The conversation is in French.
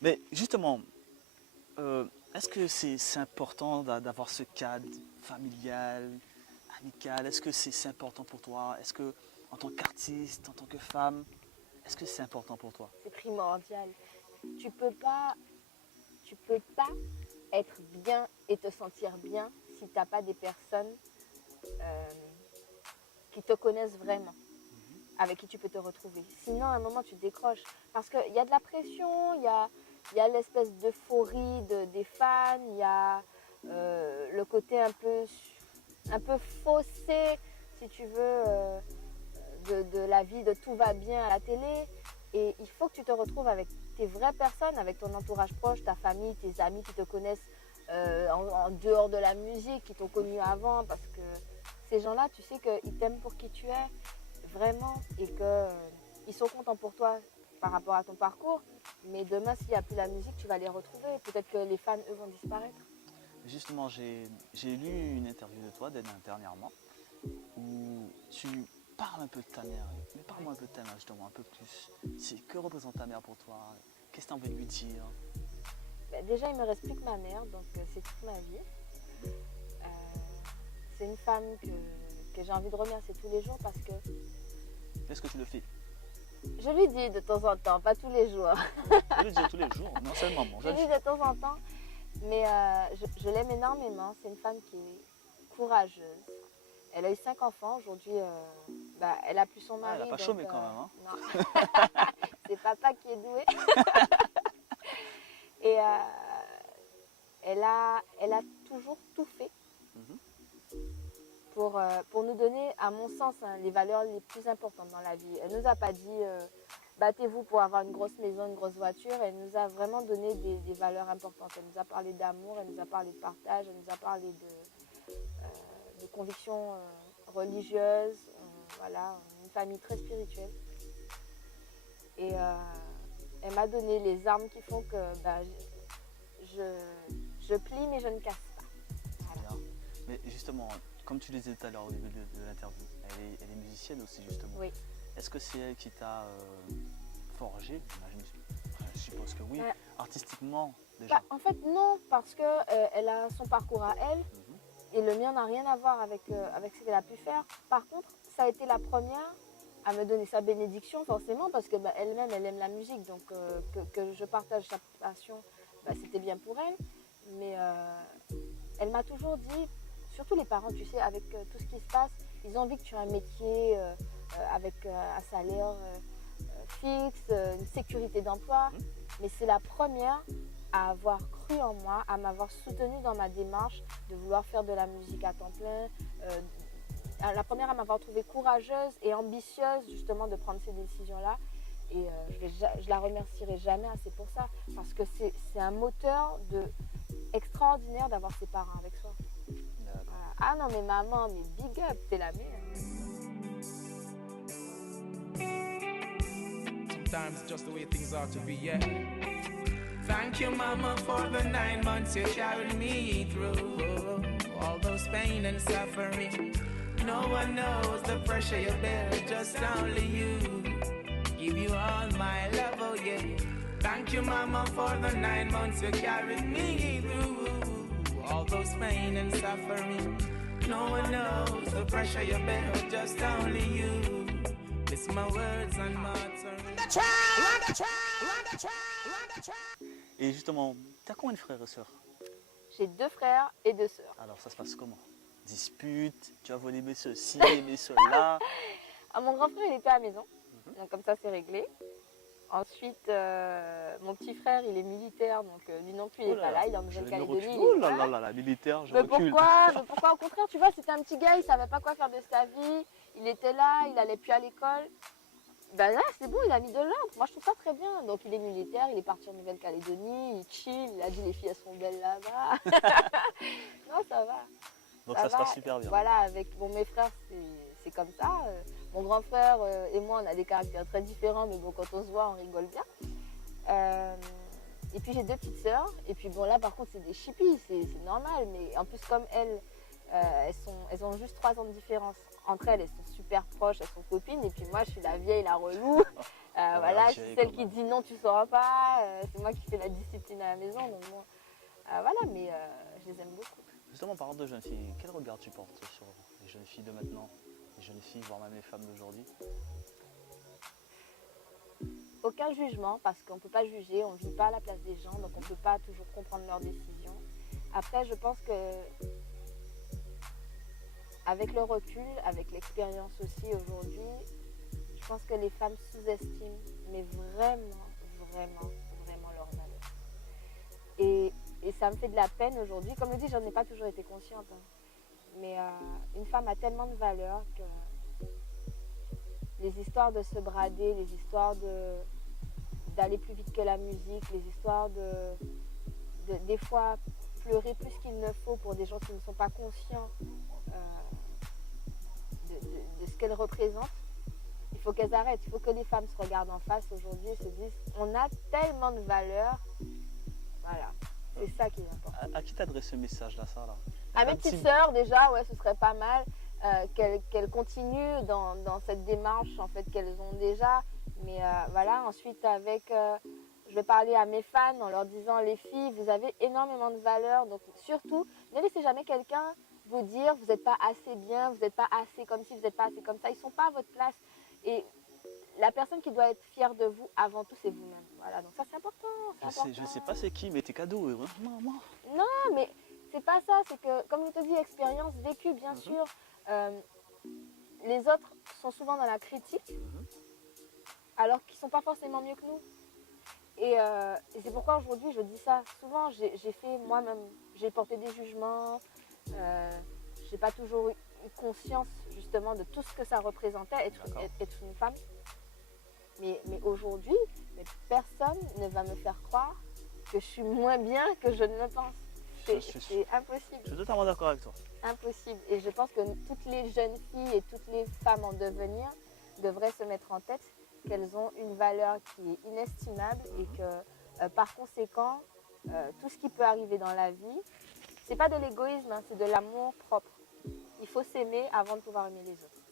Mais justement, est-ce que c'est important d'avoir ce cadre familial, amical? Est-ce que c'est important pour toi? Est-ce que, en tant qu'artiste, en tant que femme, est-ce que c'est important pour toi? C'est primordial. Tu peux pas, tu peux pas être bien et te sentir bien si tu n'as pas des personnes euh, qui te connaissent vraiment, avec qui tu peux te retrouver. Sinon, à un moment, tu décroches. Parce qu'il y a de la pression, il y a l'espèce d'euphorie des fans, il y a le côté un peu faussé, si tu veux, de la vie de tout va bien à la télé. Et il faut que tu te retrouves avec tes vraies personnes, avec ton entourage proche, ta famille, tes amis qui te connaissent en dehors de la musique, qui t'ont connu avant, parce que ces gens-là, tu sais qu'ils t'aiment pour qui tu es, vraiment, et qu'ils sont contents pour toi par rapport à ton parcours. Mais demain, s'il n'y a plus la musique, tu vas les retrouver. Peut-être que les fans, eux, vont disparaître. Justement, j'ai lu une interview de toi dernièrement où tu parles un peu de ta mère. Mais parle-moi un peu de ta mère, justement, un peu plus. Que représente ta mère pour toi? Qu'est-ce que tu as envie de lui dire? Déjà, il me reste plus que ma mère, donc c'est toute ma vie. C'est une femme que j'ai envie de remercier tous les jours parce que Est-ce que tu le fais? je lui dis de temps en temps, pas tous les jours. Je le dis tous les jours, non seulement. Je lui dis de temps en temps, mais je l'aime énormément. C'est une femme qui est courageuse. Elle a eu 5 enfants. Aujourd'hui, elle a plus son mari. Elle n'a pas chômé quand même. Hein. Non, c'est papa qui est doué. Et elle a toujours tout fait pour nous donner, à mon sens, les valeurs les plus importantes dans la vie. Elle ne nous a pas dit battez-vous pour avoir une grosse maison, une grosse voiture. Elle nous a vraiment donné des valeurs importantes. Elle nous a parlé d'amour, elle nous a parlé de partage, elle nous a parlé de convictions religieuses. Voilà, une famille très spirituelle. Et elle m'a donné les armes qui font que je plie mais je ne casse pas. Voilà. Mais justement, comme tu le disais tout à l'heure au début de l'interview, elle est musicienne aussi justement. Oui. Est-ce que c'est elle qui t'a forgé? Je suppose que oui. Artistiquement déjà. En fait non, parce qu'elle a son parcours à elle et le mien n'a rien à voir avec ce qu'elle a pu faire. Par contre, ça a été la première à me donner sa bénédiction forcément parce que elle-même elle aime la musique, donc que je partage sa passion, c'était bien pour elle. Mais elle m'a toujours dit, surtout les parents, tu sais, avec tout ce qui se passe, ils ont envie que tu aies un métier avec un salaire fixe, une sécurité d'emploi. Mais c'est la première à avoir cru en moi, à m'avoir soutenue dans ma démarche de vouloir faire de la musique à temps plein. La première à m'avoir trouvée courageuse et ambitieuse justement de prendre ces décisions-là. Et je la remercierai jamais assez pour ça, parce que c'est un moteur extraordinaire d'avoir ses parents avec soi. Voilà. Ah non mais maman, mais big up, t'es la meilleure. Sometimes it's just the way things are to be, yeah. Thank you, mama, for the 9 months you carried me through all those pain and suffering. No one knows the pressure you bear, just only you. Give you all my love, oh yeah. Thank you, mama, for the 9 months you carried me through all those pain and suffering. No one knows the pressure you bear, just only you. It's my words and my tongue. Et justement, t'as combien de frères et sœurs? J'ai 2 frères et 2 sœurs. Alors ça se passe comment? Dispute, tu as volé mes ceci, mes cela. Mon grand frère il était à la maison, donc comme ça c'est réglé. Ensuite, mon petit frère il est militaire, donc lui non plus il n'est pas là, il est en Nouvelle-Calédonie. Oh là là là là, militaire, je recule. Pourquoi au contraire, tu vois, c'était un petit gars, il savait pas quoi faire de sa vie, il était là, il allait plus à l'école. Ben là c'est bon, il a mis de l'ordre, moi je trouve ça très bien. Donc il est militaire, il est parti en Nouvelle-Calédonie, il chill, il a dit les filles elles sont belles là-bas. Non ça va. Donc ça se passe super bien. Voilà, avec mes frères c'est comme ça. Mon grand frère et moi on a des caractères très différents, mais bon quand on se voit on rigole bien. Et puis j'ai 2 petites sœurs, et puis bon là par contre c'est des chippies, c'est normal, mais en plus comme elles Elles ont juste 3 ans de différence. Entre elles, elles sont super proches, elles sont copines. Et puis moi, je suis la vieille, la relou. Voilà, je suis celle qui dit non, tu ne sauras pas. C'est moi qui fais la discipline à la maison. Donc bon, voilà, mais je les aime beaucoup. Justement, parlant de jeunes filles, quel regard tu portes sur les jeunes filles de maintenant, les jeunes filles, voire même les femmes d'aujourd'hui? Aucun jugement, parce qu'on ne peut pas juger, on ne vit pas à la place des gens, donc on ne peut pas toujours comprendre leurs décisions. Après, je pense que avec le recul, avec l'expérience aussi aujourd'hui, je pense que les femmes sous-estiment, mais vraiment, vraiment, vraiment leur valeur. Et ça me fait de la peine aujourd'hui. Comme je dis, j'en ai pas toujours été consciente. Hein. Mais une femme a tellement de valeur que les histoires de se brader, les histoires d'aller plus vite que la musique, les histoires de des fois pleurer plus qu'il ne faut pour des gens qui ne sont pas conscients de ce qu'elles représentent. Il faut qu'elles arrêtent, il faut que les femmes se regardent en face aujourd'hui et se disent on a tellement de valeur. Voilà, c'est ça qui est important. À qui t'adresses ce message-là, ça là? À mes petites sœurs déjà, ouais, ce serait pas mal qu'elles continuent dans cette démarche en fait qu'elles ont déjà. Mais voilà, ensuite je vais parler à mes fans en leur disant les filles, vous avez énormément de valeur, donc surtout ne laissez jamais quelqu'un vous dire vous n'êtes pas assez bien, vous n'êtes pas assez comme ci, vous n'êtes pas assez comme ça. Ils ne sont pas à votre place. Et la personne qui doit être fière de vous avant tout, c'est vous-même. Voilà, donc ça c'est important. Je sais pas c'est qui, mais t'es cadeau. Moi. Non, mais c'est pas ça. C'est que, comme je te dis, expérience vécue, bien sûr. Les autres sont souvent dans la critique, alors qu'ils ne sont pas forcément mieux que nous. Et c'est pourquoi aujourd'hui je dis ça. Souvent, j'ai fait moi-même, j'ai porté des jugements. Je n'ai pas toujours eu conscience justement de tout ce que ça représentait être une femme. Mais aujourd'hui, personne ne va me faire croire que je suis moins bien que je ne le pense. C'est impossible. Je suis totalement d'accord avec toi. Impossible. Et je pense que toutes les jeunes filles et toutes les femmes en devenir devraient se mettre en tête qu'elles ont une valeur qui est inestimable et que par conséquent, tout ce qui peut arriver dans la vie, c'est pas de l'égoïsme, hein, c'est de l'amour propre. Il faut s'aimer avant de pouvoir aimer les autres.